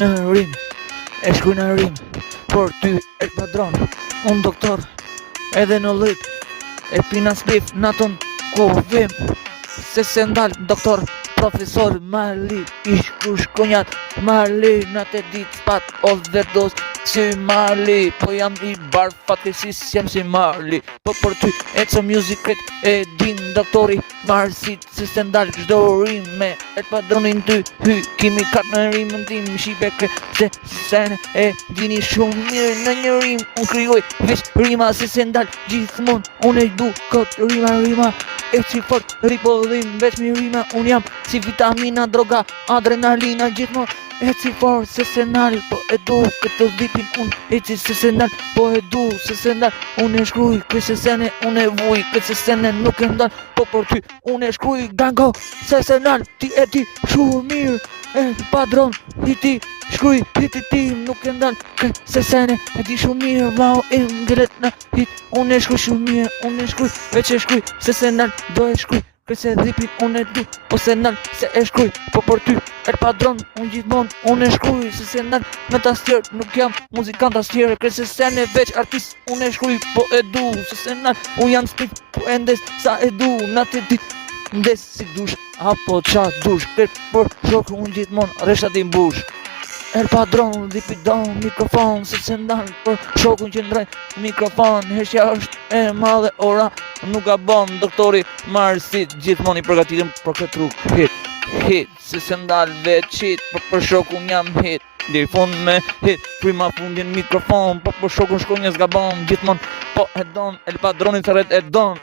në rim, e shkruj në rim, por ty e padron, unë doktor, edhe në lip, e pina splif natën ku vim, se ndal doktor, profesor Marli, ish ku shkonjat, Marli, natë dit spat, overdose, si Marli, po jam i bar fatkesis jam si Marli, po për ty e co music e din doktori, marsit se ndal çdo rime, e padronin ty, hy, kimi kat në rimën tim, shqipe se sen e dini shumë mirë në një rim, unë kryoj veç rima se ndal gjithmon, unë e du kot rima, e si fort ripodhim veç mi rima, unë jam si vitamina, droga, adrenalina gjithmon, e si fort se ndal, po e du këtë vipin unë, e si se ndal, po e du se ndal, unë e shkruj këse sene, unë e vuj këse sene nuk e ndal, po për ty unë e shkruj gango, se ndal, ti e ti shumë mirë, e padron, i ti shkruj hiti tim nuk e ndal, këse sene, e ti shumë mirë, vlau im gëlet në hit, unë e shkruj shumë mirë, unë e shkruj, veç e shkruj, se ndal, do e shkruj, këse dhipin unë e du, ose ndal, se e shkruj, po për ty e padron, unë gjithmon, unë e shkruj, se ndal, në tastier, nuk jam muzikant tastier, këse sene veç artist, unë e shkruj, po e du, se ndal, unë jam spik, po e ndes, sa e du, natë dit, ndes si dush, apo qa dush, kret për shok, unë gjithmon, reshtat i mbush. El padron, dhipi don, mikrofon, se ndal, për shokun që ndrej, mikrofon, heshja është e madhe, ora, nuk ka bon, doktori, marsit, gjithmon i përgatitim për këtë rrug, hit, se ndal, veç hit, për shokun jam hit, deri fund me hit, prima fundin mikrofon, për shokun shkonjës ga bon, gjithmon, po e don, el padronin të ret e don.